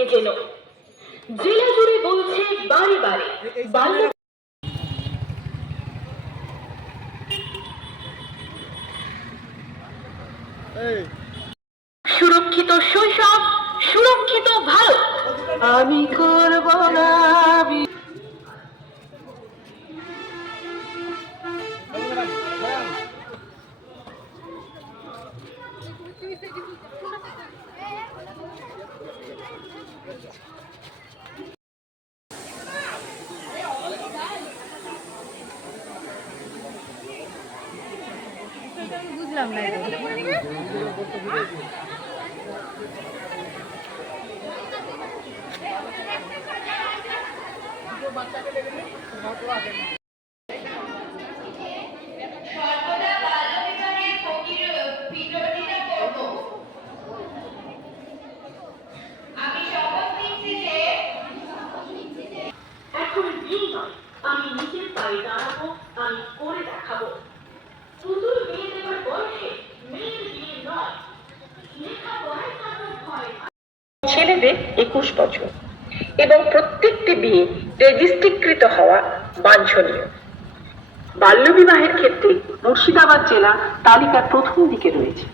থেকে যেন জেলা জুড়ে বলছে বারে বারে বাল্য সুরক্ষিত শৈশব, সুরক্ষিত ভারত। আমি করব না বুঝলাম না এখন বিয়ে নয়, আমি নিজের পায়ে দাঁড়াবো, আমি করে দেখাবো। পুতুল বিয়ে দেওয়ার বয়সে মেয়ের বিয়ে নয়, লেখাপড়ায় কারোর ভয় নয়। ছেলেদের 21 বছর এবং প্রত্যেকটি বিয়ে রেজিস্ট্রিকৃত হওয়া বাঞ্ছনীয়। বাল্যবিবাহের ক্ষেত্রে মুর্শিদাবাদ জেলা তালিকার প্রথম দিকে রয়েছে।